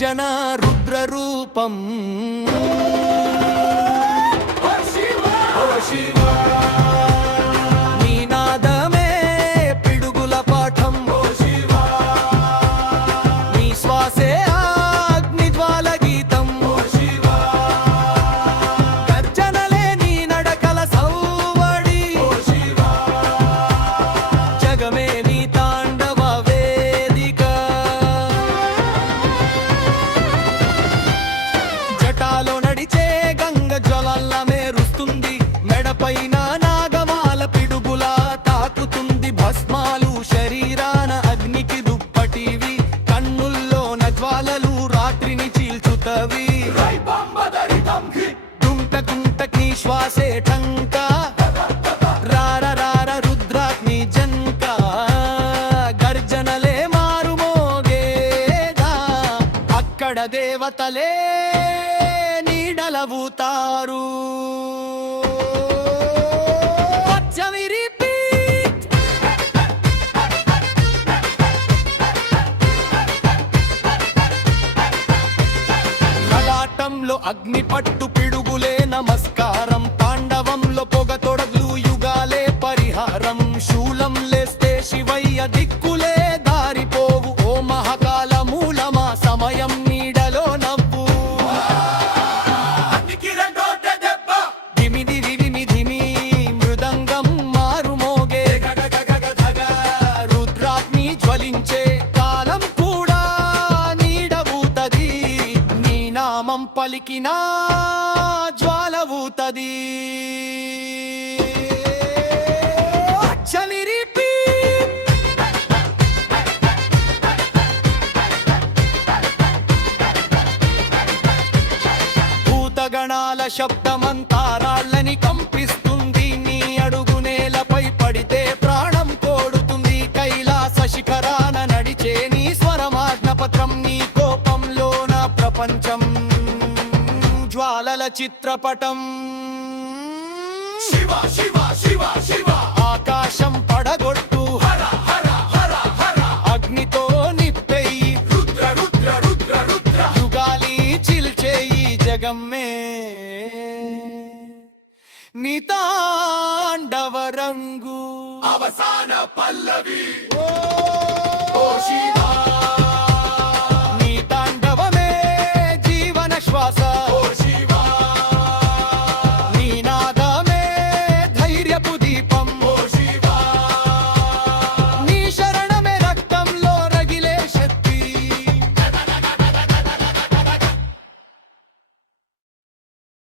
గర్జన గర్జన చీల్చుతవి తుంట తుంటకి శ్వాసే గర్జనలే అక్కడ దేవతలే నీడలవుతారు లలాటంలో అగ్ని పట్టు పిడుగులే నమస్తే పలికినా జ్వాలవుతది అచ్చని repeat. భూతగణాల శబ్దమంతారాళ్ళని కంపిస్తుంది. నీ అడుగు నేలపై పడితే ప్రాణం కోడుతుంది. కైలాస శిఖరాన నడిచే నీ స్వరమాజ్ఞపత్రం నీ కోపంలోన ప్రపంచం జ్వాలల చిత్రపటం. శివ శివ శివ శివ. ఆకాశం పడగొట్టు. హర హర హర హర. అగ్నితో నిప్పెయ్యి రుద్ర రుద్ర రుద్ర రుద్ర. యుగాలి చిల్చేయి జగమ్మే. నితాండవ రంగు. అవసాన పల్లవి. ఓ